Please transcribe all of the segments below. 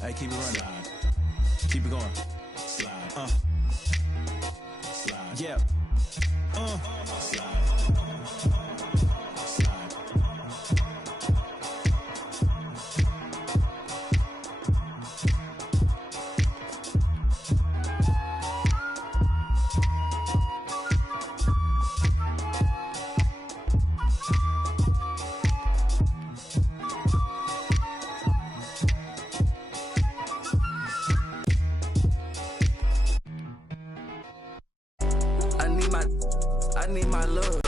Hey, keep it running. Keep it going. Yeah. I need my love,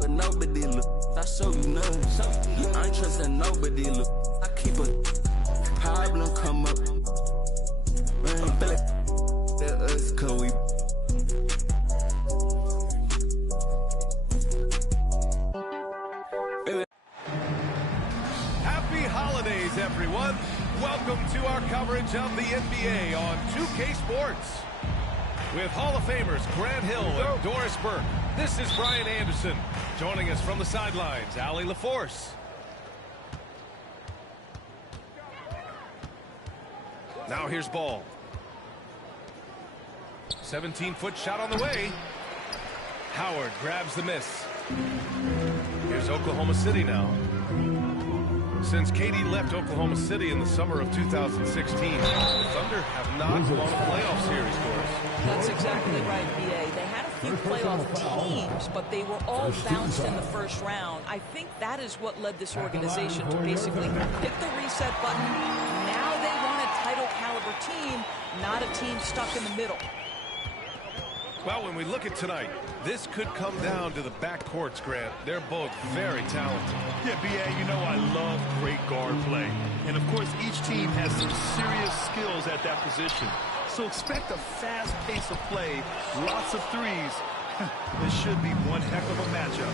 but nobody look. I show you none. I ain't trusting nobody look. I keep a problem come up. Man, I feel like that us, cause we. Happy holidays, everyone. Welcome to our coverage of the NBA on 2K Sports. With Hall of Famers Grant Hill and Doris Burke, this is Brian Anderson. Joining us from the sidelines, Allie LaForce. Now here's ball. 17-foot shot on the way. Howard grabs the miss. Here's Oklahoma City now. Since KD left Oklahoma City in the summer of 2016, the Thunder have not won a playoff series, Doris. That's exactly right, B.A. They had a few playoff teams, but they were all bounced in the first round. I think that is what led this organization to basically hit the reset button. Now they want a title-caliber team, not a team stuck in the middle. Well, when we look at tonight, this could come down to the backcourts, Grant. They're both very talented. Yeah, B.A., you know I love great guard play. And, of course, each team has some serious skills at that position. So expect a fast pace of play, lots of threes. This should be one heck of a matchup.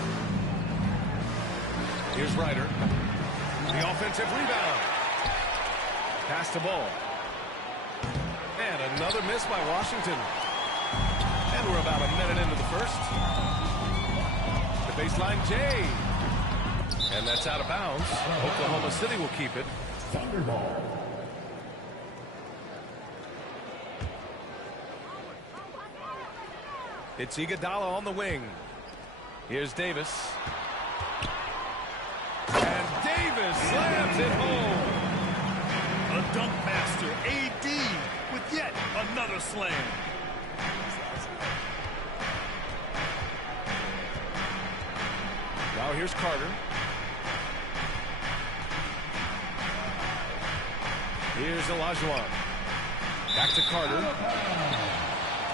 Here's Ryder. The offensive rebound. Pass the ball. And another miss by Washington. And we're about a minute into the first. The baseline J. And that's out of bounds. Oklahoma City will keep it. Thunderball. It's Iguodala on the wing. Here's Davis. And Davis slams it home. A dunk master, AD, with yet another slam. Now here's Carter. Here's Olajuwon. Back to Carter.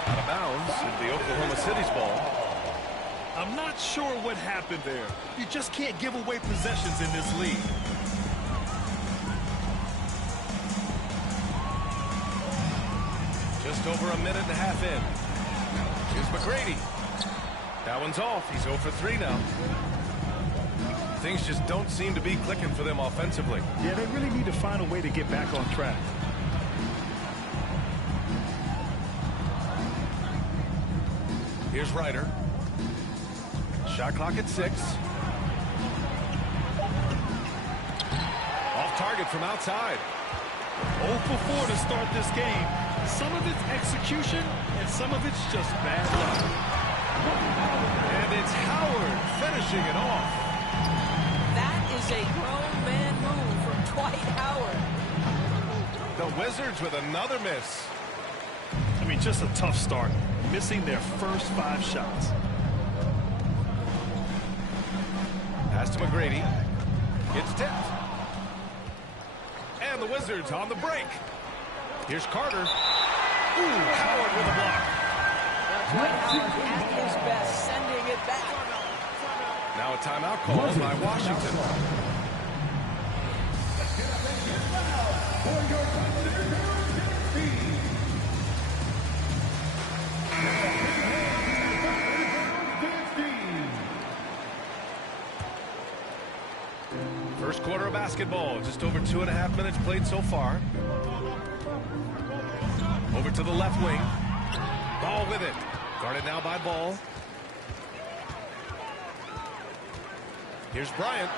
Out of bounds is the Oklahoma City's ball. I'm not sure what happened there. You just can't give away possessions in this league. Just over a minute and a half in. Here's McGrady. That one's off. He's 0 for 3 now. Things just don't seem to be clicking for them offensively. Yeah, they really need to find a way to get back on track. Here's Ryder. Shot clock at 6. Off target from outside. 0 for 4 to start this game. Some of it's execution, and some of it's just bad luck. And it's Howard finishing it off. That is a grown man move from Dwight Howard. The Wizards with another miss. I mean, just a tough start. Missing their first 5 shots. Pass to McGrady. It's tipped. And the Wizards on the break. Here's Carter. Ooh, Howard with a block. Dwight Howard at his best, sending it back. Now a timeout called by Washington. First quarter of basketball, just over 2.5 minutes played so far. Over to the left wing. Ball with it. Guarded now by Ball. Here's Bryant.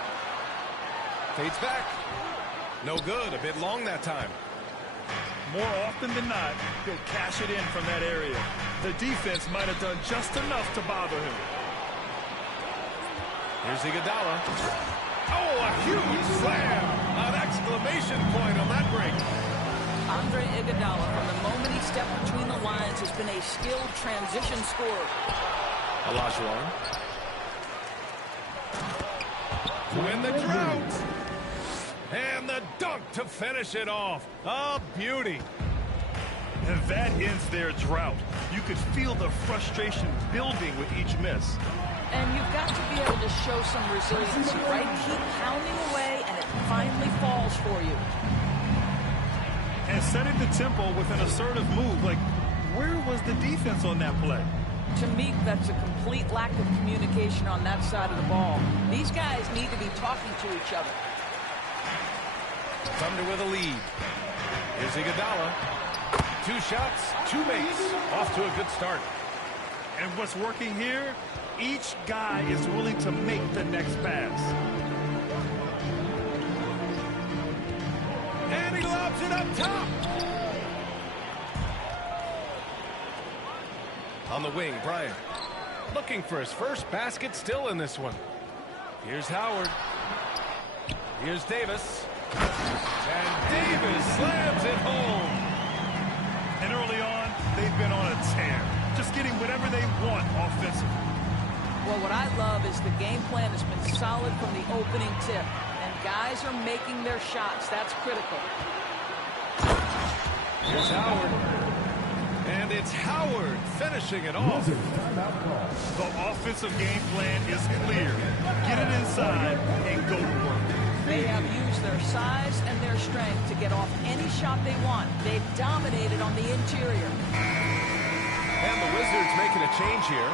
Fades back. No good. A bit long that time. More often than not, he'll cash it in from that area. The defense might have done just enough to bother him. Here's Iguodala. Oh, a huge slam! An exclamation point on that break. Andre Iguodala, from the moment he stepped between the lines, has been a skilled transition scorer. Olajuwon. To win the drought. And the dunk to finish it off. A beauty. And that ends their drought. You could feel the frustration building with each miss. And you've got to be able to show some resiliency, right? Keep pounding away, and it finally falls for you. And setting the tempo with an assertive move. Like, where was the defense on that play? To me, that's a complete lack of communication on that side of the ball. These guys need to be talking to each other. Thunder with a lead. Here's Iguodala. 2 shots, 2 makes. Off to a good start. And what's working here? Each guy is willing to make the next pass. And he lobs it up top. On the wing, Bryant. Looking for his first basket still in this one. Here's Howard. Here's Davis. And Davis slams it home. And early on, they've been on a tear. Just getting whatever they want offensively. Well, what I love is the game plan has been solid from the opening tip. And guys are making their shots. That's critical. Here's Howard. And it's Howard finishing it off. The offensive game plan is clear. Get it inside and go to work. They have used their size and their strength to get off any shot they want. They've dominated on the interior. And the Wizards making a change here.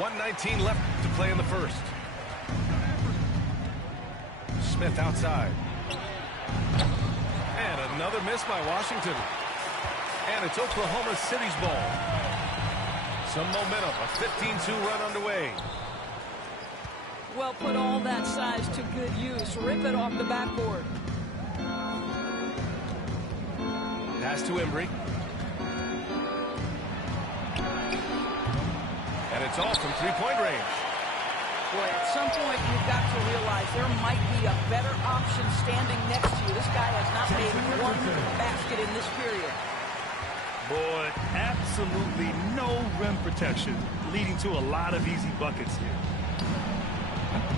1:19 left to play in the first. Smith outside. And another miss by Washington. And it's Oklahoma City's ball. Some momentum. A 15-2 run underway. Well, put all that size to good use. Rip it off the backboard. Pass to Embry. And it's all from three-point range. Boy, at some point you've got to realize there might be a better option standing next to you. This guy has not made one basket in this period. Boy, absolutely no rim protection, leading to a lot of easy buckets here.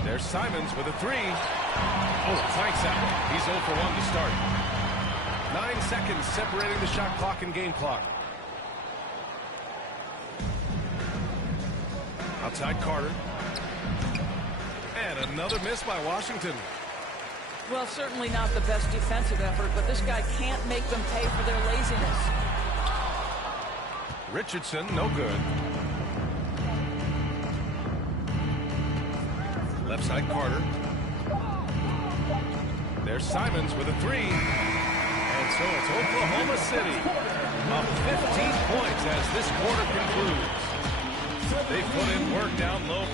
There's Simons with a 3. Oh, flanks out. He's 0 for 1 to start. 9 seconds separating the shot clock and game clock. Outside Carter. And another miss by Washington. Well, certainly not the best defensive effort, but this guy can't make them pay for their laziness. Richardson, no good. Left side Carter. There's Simons with a 3. And so it's Oklahoma City up 15 points as this quarter concludes. They put in work down low.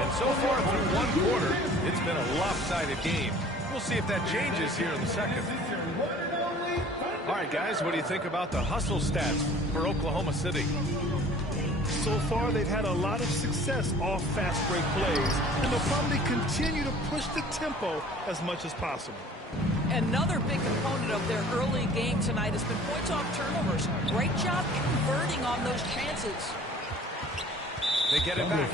And so far through one quarter, it's been a lopsided game. We'll see if that changes here in the second. All right, guys, what do you think about the hustle stats for Oklahoma City? So far, they've had a lot of success off fast break plays, and they'll probably continue to push the tempo as much as possible. Another big component of their early game tonight has been points off turnovers. Great job converting on those chances. They get it back.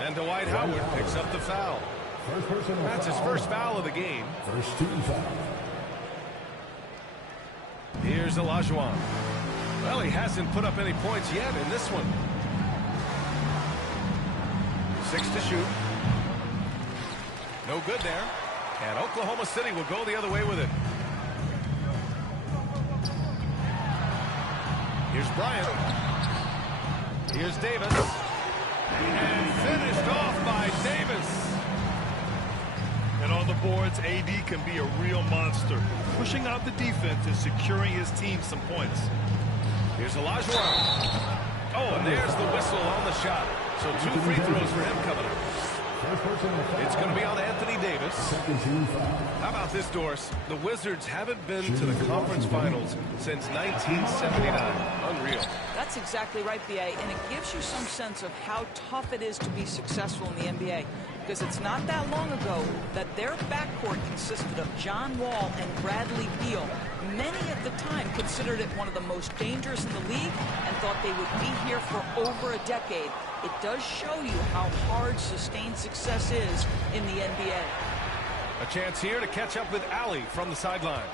And Dwight Howard picks up the foul. That's his first foul of the game. First team foul. Here's Olajuwon. Well, he hasn't put up any points yet in this one. 6 to shoot. No good there. And Oklahoma City will go the other way with it. Here's Bryant. Here's Davis. And finished off by Davis. And on the boards, AD can be a real monster, pushing out the defense and securing his team some points. Here's Olajuwon. Oh, and there's the whistle on the shot. So 2 free throws for him coming up. It's going to be on Anthony Davis. How about this, Doris? The Wizards haven't been to the conference finals since 1979. Unreal. That's exactly right, B.A., and it gives you some sense of how tough it is to be successful in the NBA. Because it's not that long ago that their backcourt consisted of John Wall and Bradley Beal. Many at the time considered it one of the most dangerous in the league and thought they would be here for over a decade. It does show you how hard sustained success is in the NBA. A chance here to catch up with Allie from the sideline.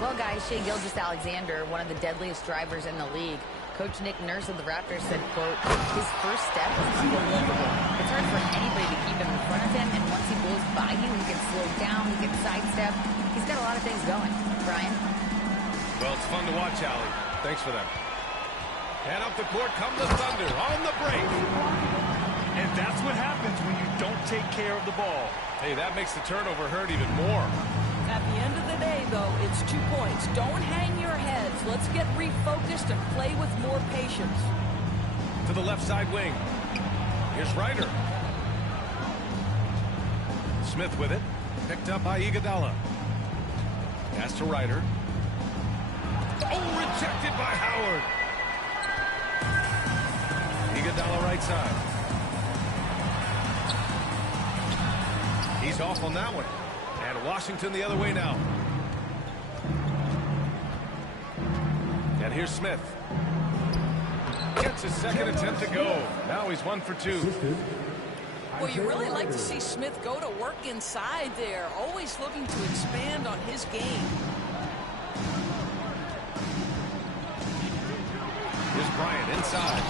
Well, guys, Shai Gilgeous-Alexander, one of the deadliest drivers in the league. Coach Nick Nurse of the Raptors said, quote, his first step is unbelievable. It's hard for anybody to keep him in front of him, and once he blows by you, he can slow down, he can sidestep. He's got a lot of things going. Brian? Well, it's fun to watch, Allie. Thanks for that. And up the court come the Thunder on the break. And that's what happens when you don't take care of the ball. Hey, that makes the turnover hurt even more. At the end of the day, though, it's 2 points. Don't hang your heads. Let's get refocused and play with more patience. To the left side wing. Here's Ryder. Smith with it. Picked up by Iguodala. Pass to Ryder. Oh, rejected by Howard. Iguodala right side. He's off on that one. And Washington the other way now. And here's Smith. Gets his second attempt to go. Now he's 1 for 2. Well, you really like to see Smith go to work inside there. Always looking to expand on his game. Here's Bryant inside.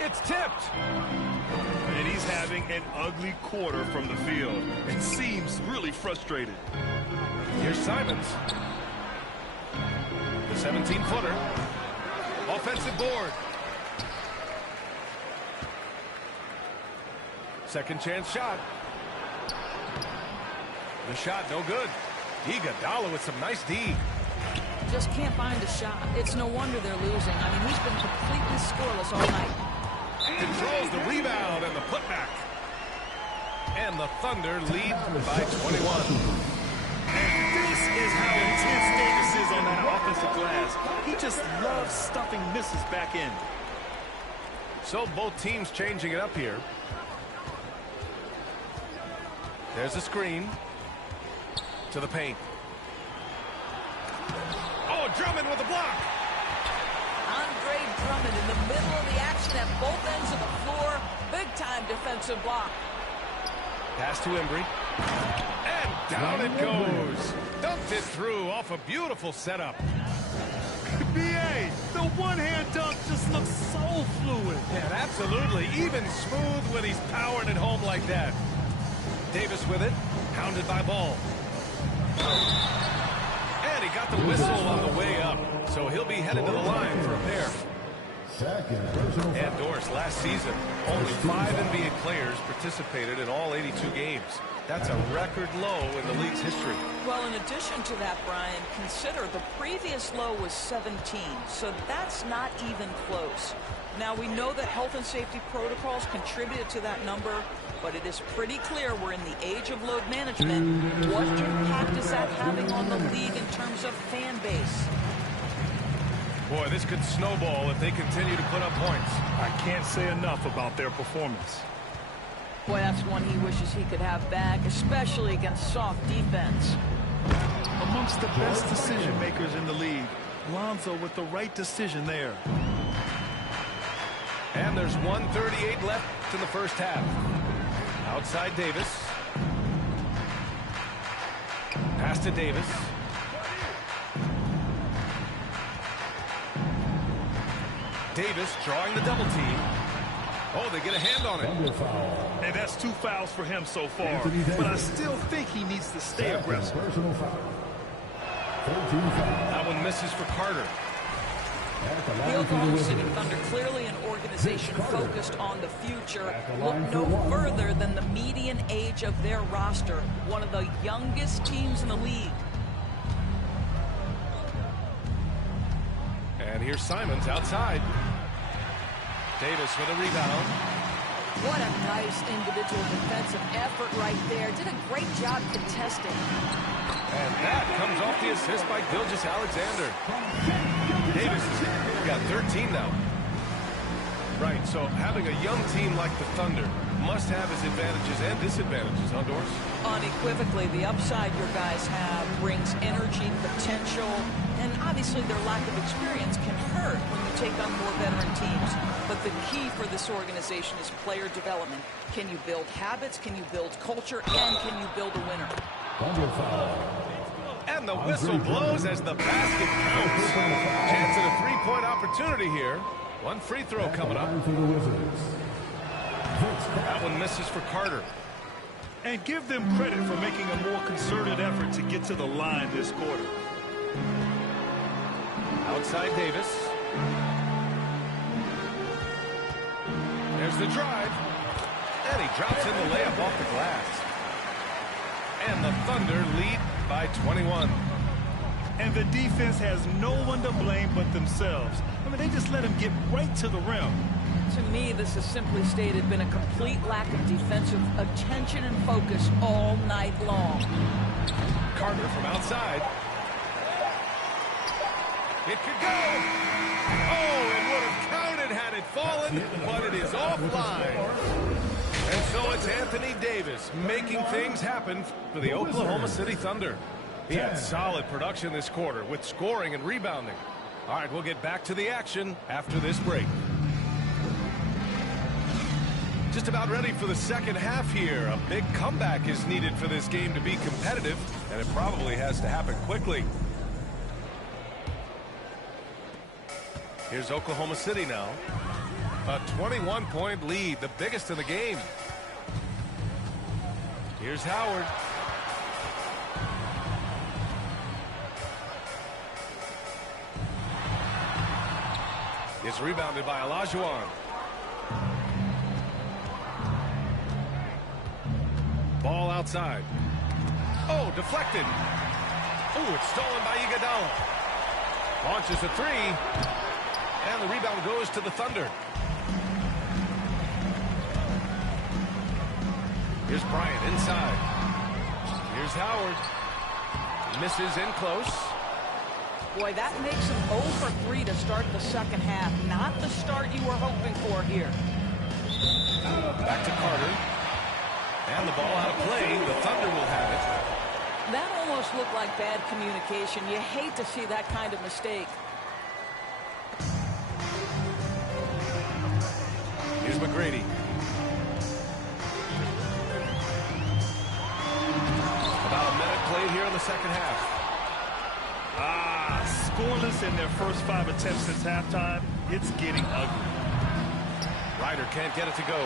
It's tipped. And he's having an ugly quarter from the field. It seems really frustrated. Here's Simons. The 17-footer. Offensive board. Second chance shot. The shot no good. Iguodala with some nice D. Just can't find a shot. It's no wonder they're losing. I mean, he's been completely scoreless all night. Controls the rebound and the putback. And the Thunder lead by 21. And this is how intense Davis is on that offensive glass. He just loves stuffing misses back in. So both teams changing it up here. There's a screen. To the paint. Oh, Drummond with a block. Andre Drummond in the middle of the action at both ends of the floor. Big-time defensive block. Pass to Embry. And down it goes. Dumped it through off a beautiful setup. B.A., the one-hand dunk just looks so fluid. Yeah, absolutely. Even smooth when he's powering it home like that. Davis with it. Hounded by Ball. And he got the whistle on the way up. So he'll be headed to the line for a pair. And Doris, last season, only 5 NBA players participated in all 82 games. That's a record low in the league's history. Well, in addition to that, Brian, consider the previous low was 17, so that's not even close. Now, we know that health and safety protocols contributed to that number, but it is pretty clear we're in the age of load management. What impact is that having on the league in terms of fan base? Boy, this could snowball if they continue to put up points. I can't say enough about their performance. Boy, that's one he wishes he could have back, especially against soft defense. Amongst the best decision makers in the league, Lonzo with the right decision there. And there's 1:38 left in the first half. Outside Davis. Pass to Davis. Davis drawing the double team. Oh, they get a hand on it. And that's 2 fouls for him so far. But I still think he needs to stay aggressive. That one misses for Carter. The Oklahoma City Thunder, clearly an organization focused on the future, look no further than the median age of their roster, one of the youngest teams in the league. And here's Simons outside. Davis with a rebound. What a nice individual defensive effort right there. Did a great job contesting. And that comes off the assist by Gilgeous-Alexander. Davis has got 13 now. Right, so having a young team like the Thunder must have its advantages and disadvantages, huh, Doris? Unequivocally, the upside your guys have brings energy, potential, and obviously their lack of experience can hurt when you take on more veteran teams. But the key for this organization is player development. Can you build habits? Can you build culture? And can you build a winner? And the whistle blows as the basket counts. Chance at a three-point opportunity here. One free throw coming up. That one misses for Carter. And give them credit for making a more concerted effort to get to the line this quarter. Outside Davis. There's the drive. And he drops in the layup off the glass. And the Thunder lead by 21. And the defense has no one to blame but themselves. I mean, they just let him get right to the rim. To me, this has simply stated been a complete lack of defensive attention and focus all night long. Carter from outside. It could go. Oh, it would have counted had it fallen, but it is offline. And so it's Anthony Davis making things happen for the Oklahoma City Thunder. He had solid production this quarter with scoring and rebounding. All right, we'll get back to the action after this break. Just about ready for the second half here. A big comeback is needed for this game to be competitive, and it probably has to happen quickly. Here's Oklahoma City now. A 21-point lead, the biggest in the game. Here's Howard. It's rebounded by Olajuwon. Ball outside. Oh, deflected. Oh, it's stolen by Iguodala. Launches a three. And the rebound goes to the Thunder. Here's Bryant inside. Here's Howard. Misses in close. Boy, that makes him 0 for 3 to start the second half. Not the start you were hoping for here. Back to Carter. And the ball out of play. The Thunder will have it. That almost looked like bad communication. You hate to see that kind of mistake. Here's McGrady. About a minute played here in the second half. Scoreless in their first 5 attempts since halftime. It's getting ugly. Ryder can't get it to go.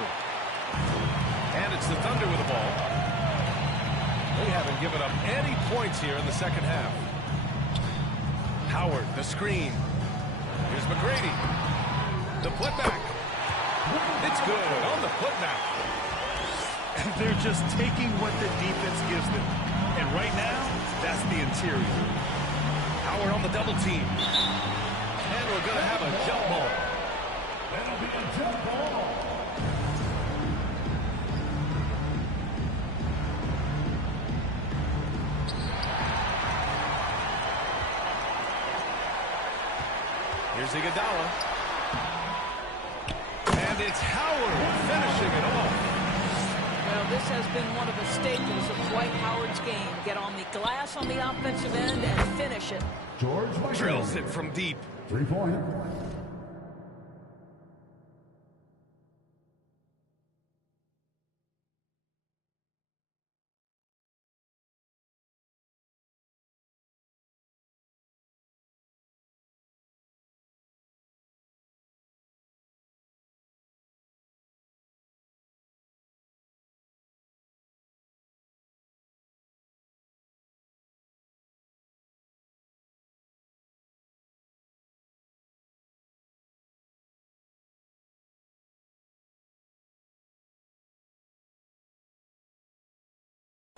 And it's the Thunder with the ball. They haven't given up any points here in the second half. Howard, the screen. Here's McGrady. The putback. It's good on the putback. And they're just taking what the defense gives them. And right now, that's the interior. Howard on the double team. And we're going to have a jump ball. That'll be a jump ball. Here's Iguodala. And it's Howard finishing it off. Well, this has been one of the staples of Dwight Howard's game. Get on the glass on the offensive end and finish it. George Drills it from deep. 3-point.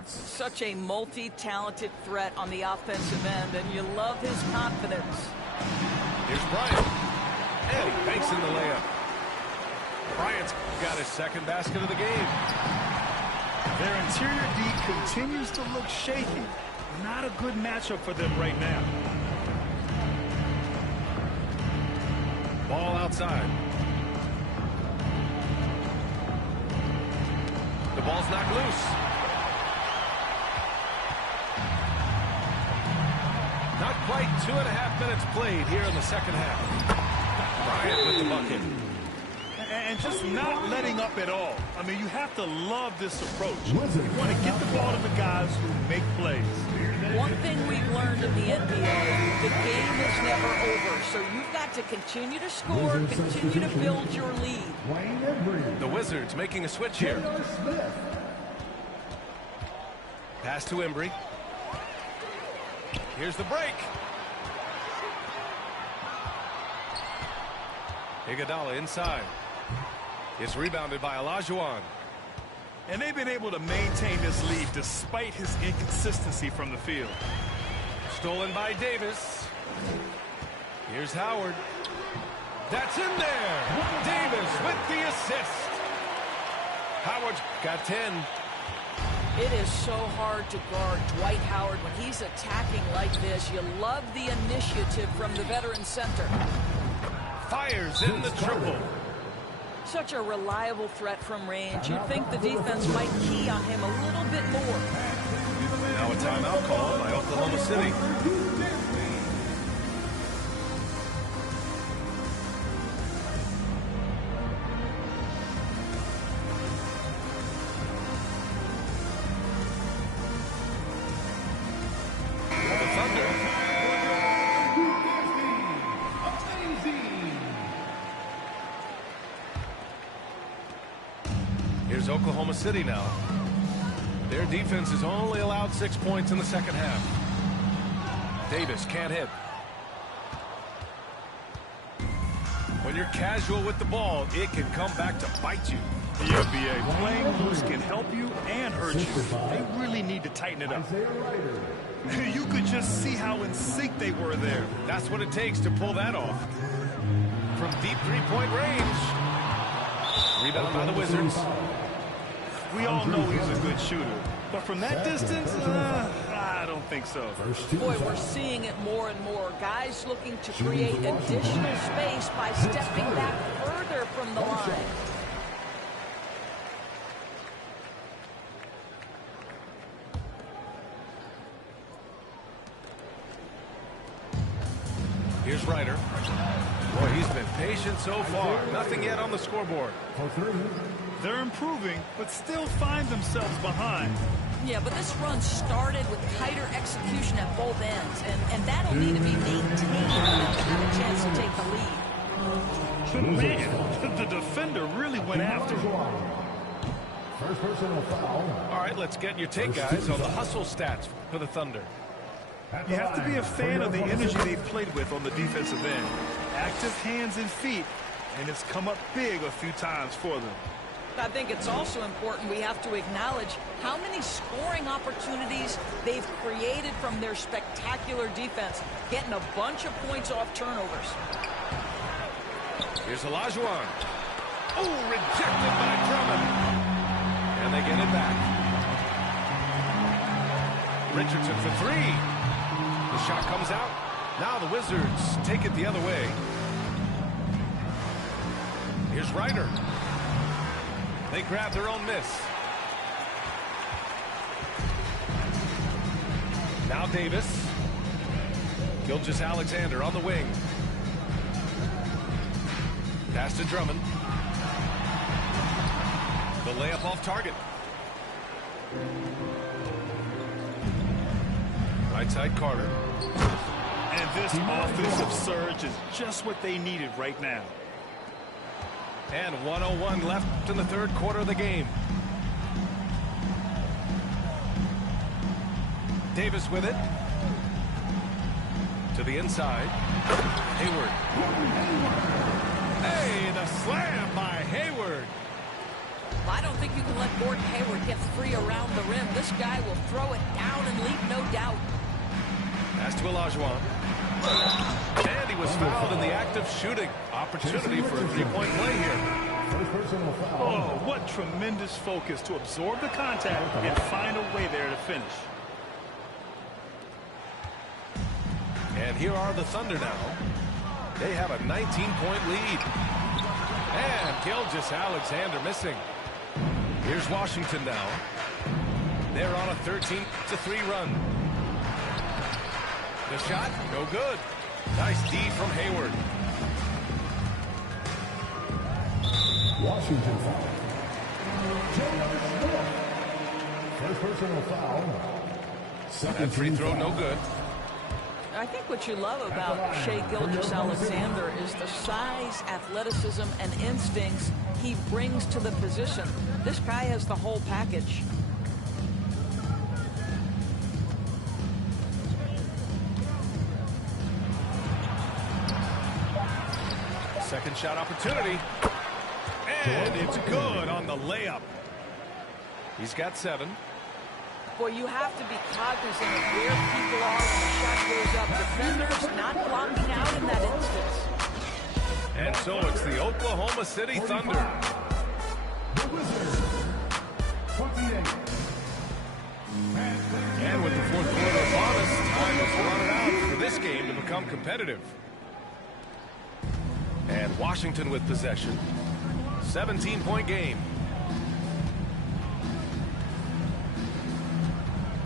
Such a multi-talented threat on the offensive end, and you love his confidence. Here's Bryant. And he banks in the layup. Bryant's got his second basket of the game. Their interior D continues to look shaky. Not a good matchup for them right now. Ball outside. The ball's knocked loose. Not quite 2.5 minutes played here in the second half. Bryant with the bucket. And just not letting up at all. I mean, you have to love this approach. You want to get the ball to the guys who make plays. One thing we've learned in the NBA, the game is never over. So you've got to continue to score, continue to build your lead. The Wizards making a switch here. Pass to Embry. Here's the break. Iguodala inside. It's rebounded by Olajuwon. And they've been able to maintain this lead despite his inconsistency from the field. Stolen by Davis. Here's Howard. That's in there. Davis with the assist. Howard's got 10. It is so hard to guard Dwight Howard when he's attacking like this. You love the initiative from the veteran center. Fires in the triple. Such a reliable threat from range. You'd think the defense might key on him a little bit more. Now a timeout call by Oklahoma City. Here's Oklahoma City now. Their defense has only allowed 6 points in the second half. Davis can't hit. When you're casual with the ball, it can come back to bite you. Yeah, B.A. Playing loose can help you and hurt you. They really need to tighten it up. You could just see how in sync they were there. That's what it takes to pull that off. From deep three-point range. Rebound by the Wizards. We all know he's a good shooter. But from that distance, I don't think so. Boy, we're seeing it more and more. Guys looking to create additional space by stepping back further from the line. Here's Ryder. Boy, he's been patient so far. Nothing yet on the scoreboard. They're improving, but still find themselves behind. Yeah, but this run started with tighter execution at both ends, and that'll need to be maintained for them to have a chance to take the lead. Man, the defender really went after him. First personal foul. All right, let's get your take, guys, on the hustle stats for the Thunder. You have to be a fan of the energy they've played with on the defensive end. Active hands and feet, and it's come up big a few times for them. I think it's also important we have to acknowledge how many scoring opportunities they've created from their spectacular defense, getting a bunch of points off turnovers. Here's Olajuwon. Oh, rejected by Drummond. And they get it back. Richardson for three. The shot comes out. Now the Wizards take it the other way. Here's Ryder. They grab their own miss. Now Davis. Gilgeous-Alexander on the wing. Pass to Drummond. The layup off target. Right side Carter. And this offensive surge is just what they needed right now. And 1:01 left in the third quarter of the game. Davis with it. To the inside. Hayward. Hey, the slam by Hayward. I don't think you can let Gordon Hayward get free around the rim. This guy will throw it down and leave no doubt. Pass to Olajuwon. And he was fouled in the act of shooting. Opportunity for a three-point play here. First personal foul. Oh, what tremendous focus to absorb the contact and find a way there to finish. And here are the Thunder now. They have a 19-point lead. And Gilgeous-Alexander missing. Here's Washington now. They're on a 13-3 run. The shot, no good. Nice D from Hayward. Washington foul. First personal foul. That free throw, no good. I think what you love about Shai Gilgeous-Alexander is the size, athleticism, and instincts he brings to the position. This guy has the whole package. Second shot opportunity. And it's good on the layup. He's got 7. Boy, you have to be cognizant of where people are when the shot goes up. Defenders not blocking out in that instance. And so it's the Oklahoma City Thunder. The Wizards. 28. And with the fourth quarter upon us, time is running out for this game to become competitive. And Washington with possession. 17-point game.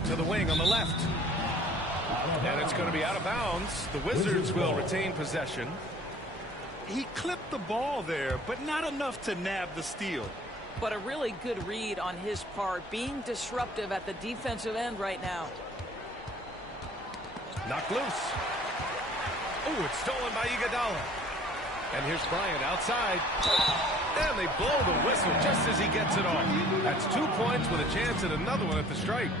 To the wing on the left. And it's going to be out of bounds. The Wizards will retain possession. He clipped the ball there, but not enough to nab the steal. But a really good read on his part, being disruptive at the defensive end right now. Knocked loose. Oh, it's stolen by Iguodala. And here's Bryant outside. And they blow the whistle just as he gets it off. That's 2 points with a chance at another one at the stripe.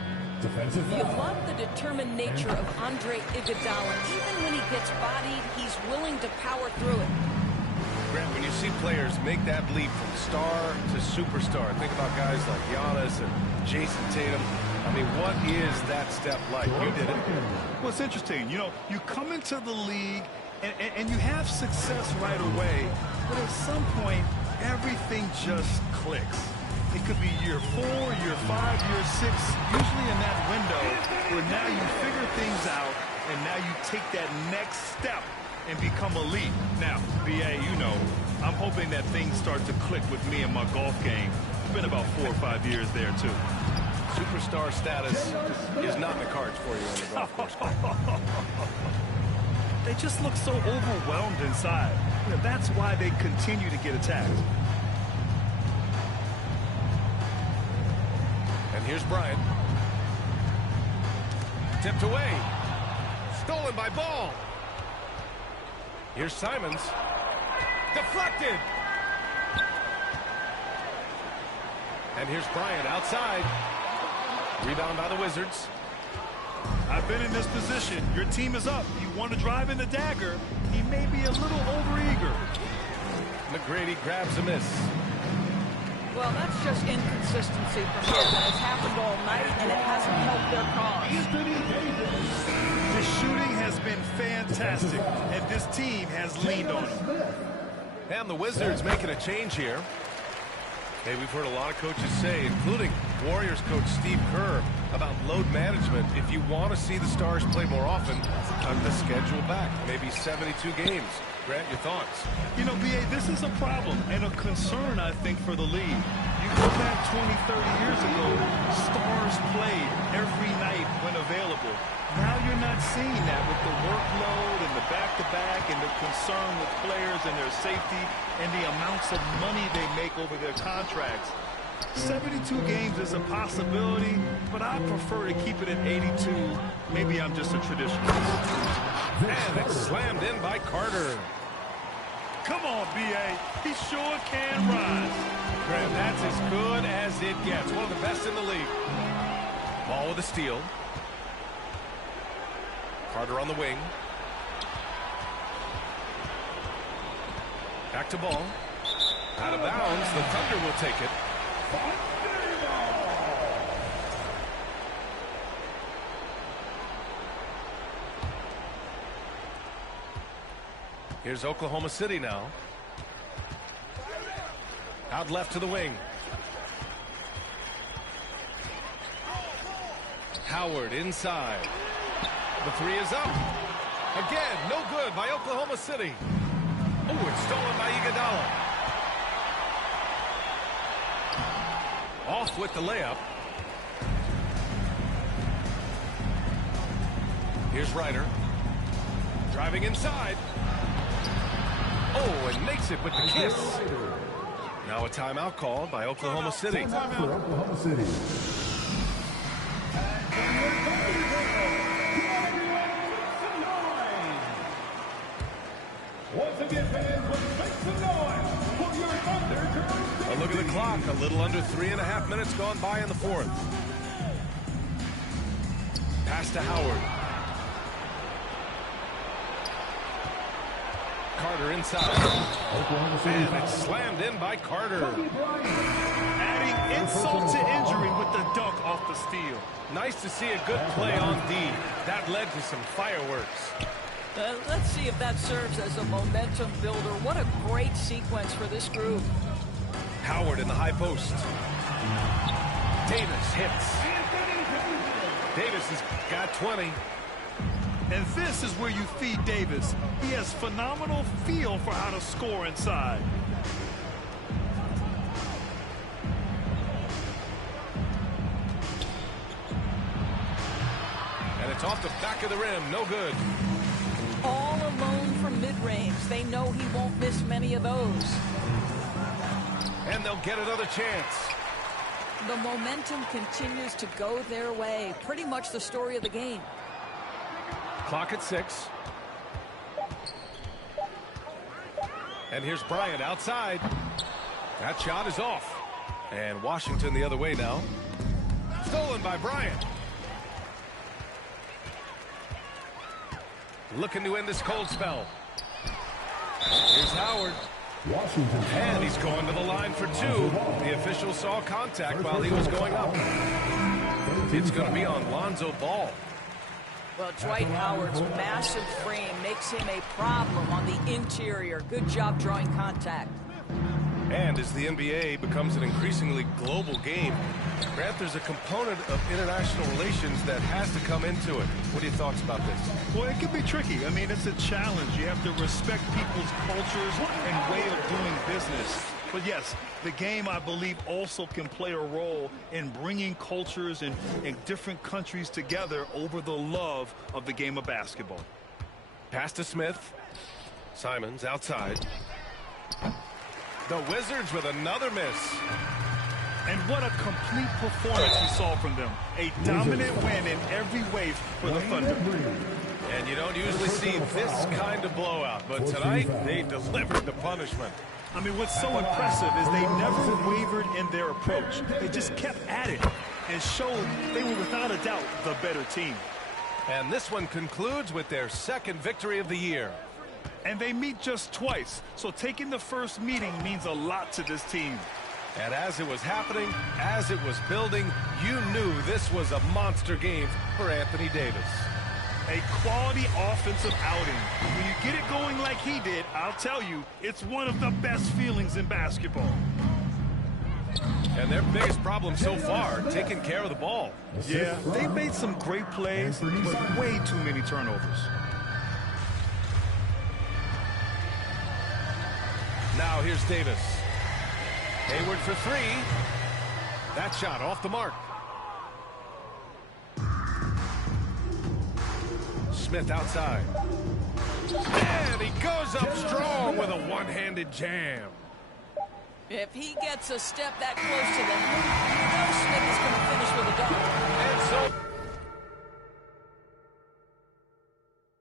Defensive You foul. love the determined nature of Andre Iguodala. Even when he gets bodied, he's willing to power through it. Grant, when you see players make that leap from star to superstar, think about guys like Giannis and Jason Tatum. I mean, what is that step like? You did it. Well, it's interesting. You know, you come into the league and you have success right away, but at some point, everything just clicks. It could be year 4, year 5, year 6, usually in that window where now you figure things out and now you take that next step and become elite. Now, BA, you know, I'm hoping that things start to click with me in my golf game. It's been about 4 or 5 years there, too. Superstar status is not in the cards for you on the golf course. They just look so overwhelmed inside. You know, that's why they continue to get attacked. And here's Bryant. Tipped away. Stolen by Ball. Here's Simons. Deflected. And here's Bryant outside. Rebound by the Wizards. I've been in this position. Your team is up. You want to drive in the dagger. He may be a little overeager. McGrady grabs a miss. Well, that's just inconsistency from him, and it's happened all night, and it hasn't helped their cause. The shooting has been fantastic, and this team has leaned on him. And the Wizards making a change here. Hey, we've heard a lot of coaches say, including Warriors coach Steve Kerr, about load management. If you want to see the Stars play more often, cut the schedule back. Maybe 72 games. Grant, your thoughts? You know, B.A., this is a problem and a concern, I think, for the league. You go back 20, 30 years ago, Stars played every night when available. Now you're not seeing that with the workload and the back-to-back and the concern with players and their safety and the amounts of money they make over their contracts. 72 games is a possibility, but I prefer to keep it at 82. Maybe I'm just a traditionalist. And it's slammed in by Carter. Come on, B.A. He sure can rise. Grant, that's as good as it gets. One of the best in the league. Ball with a steal. Carter on the wing. Back to Ball. Out of bounds. The Thunder will take it. Here's Oklahoma City now. Out left to the wing. Howard inside. The three is up. Again, no good by Oklahoma City. Oh, it's stolen by Iguodala. Off with the layup. Here's Ryder. Driving inside. Oh, and makes it with the kiss. Now a timeout called by Oklahoma City. For Oklahoma City. Once again, fans, let's make some noise for your Thunder Girls. A look at the clock. A little under 3.5 minutes gone by in the fourth. Pass to Howard. Carter inside. And it's slammed in by Carter. Adding insult to injury with the dunk off the steal. Nice to see a good play on D. That led to some fireworks. Let's see if that serves as a momentum builder. What a great sequence for this group. Howard in the high post. Davis hits. Davis has got 20. And this is where you feed Davis. He has phenomenal feel for how to score inside. And it's off the back of the rim. No good. All alone from mid-range. They know he won't miss many of those. And they'll get another chance. The momentum continues to go their way. Pretty much the story of the game. Clock at 6. And here's Bryant outside. That shot is off. And Washington the other way now. Stolen by Bryant. Looking to end this cold spell. Here's Howard. Washington. And he's going to the line for two. The official saw contact while he was going up. It's going to be on Lonzo Ball. Well, Dwight Howard's massive frame makes him a problem on the interior. Good job drawing contact. And as the NBA becomes an increasingly global game, Grant, there's a component of international relations that has to come into it. What are your thoughts about this? Well, it can be tricky. I mean, it's a challenge. You have to respect people's cultures and way of doing business. But yes, the game, I believe, also can play a role in bringing cultures in different countries together over the love of the game of basketball. Pass to Smith. Simons outside. The Wizards with another miss. And what a complete performance we saw from them. A dominant win in every way for the Thunder. And you don't usually see this kind of blowout, but tonight they delivered the punishment. I mean, what's so impressive is they never wavered in their approach. They just kept at it and showed they were without a doubt the better team. And this one concludes with their second victory of the year. And they meet just twice, so taking the first meeting means a lot to this team. And as it was happening, as it was building, you knew this was a monster game for Anthony Davis. A quality offensive outing. When you get it going like he did, I'll tell you, it's one of the best feelings in basketball. And their biggest problem so far, taking care of the ball. Yeah, they've made some great plays, but way too many turnovers. Now here's Davis. Hayward for three. That shot off the mark. Smith outside. And he goes up strong with a one-handed jam. If he gets a step that close to the hoop, you know